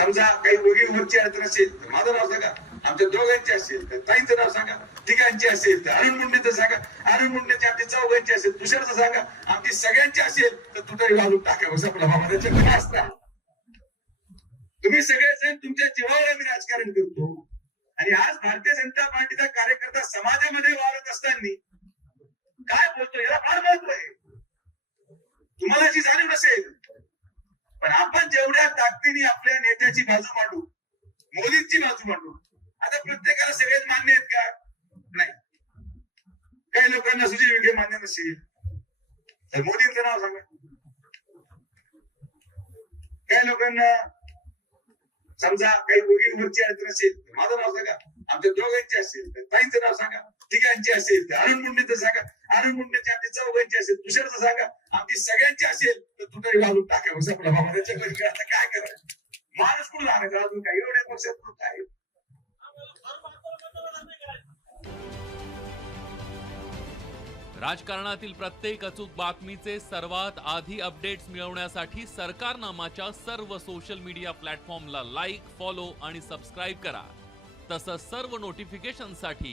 समजा काही दोघीवरची अडचण असेल तर माझं नाव सांगा. आमच्या दोघांची असेल तर ताईचं नाव सांगा. तिघांची असेल तर अरुण मुंडेचं सांगा. अरुण मुंडेची आमची चौघांची असेल दुसऱ्याचं सांगा. आमची सगळ्यांची असेल तर तुझ्याही वाजून टाका. बस आपला बाबा असता तुम्ही सगळेजण तुमच्या जीवावर आम्ही राजकारण करतो. आणि आज भारतीय जनता पार्टीचा कार्यकर्ता समाजामध्ये वावरत असताना काय बोलतो याला फार महत्त्व आहे. तुम्हाला जी जाणीव नसेल. पण आपण जेवढ्या ताकदीने आपल्या नेत्याची बाजू मांडू मोदींची बाजू मांडू आता प्रत्येकाला सगळेच मान्य आहेत का? नाही. काही लोकांना सुजय विखे मान्य नसेल तर मोदींचं नाव सांगा. काही लोकांना समजा काही दोघीवरची अडचण असेल तर माझं नाव सांगा. आमच्या दोघांची असेल तर ताईंचं नाव सांगा. तिघांची असेल तर अरुण मुंडेचं सांगा. अरुण मुंडेची आमची चौघांची असेल. तुषारचं सांगा. आमची सगळ्यांची असेल तर तुझ्याही घालून टाकावं बस बाबा त्याच्याकडे आता काय करायचं? माणूस कुठं राहणार? अजून काय? एवढ्या वर्षात कुठं काय? राजकारणातील प्रत्येक अचूक बातमीचे सर्वात आधी अपडेट्स मिळवण्यासाठी सरकारनामाच्या सर्व सोशल मीडिया प्लॅटफॉर्मला लाईक फॉलो आणि सबस्क्राईब करा. तसंच सर्व नोटिफिकेशनसाठी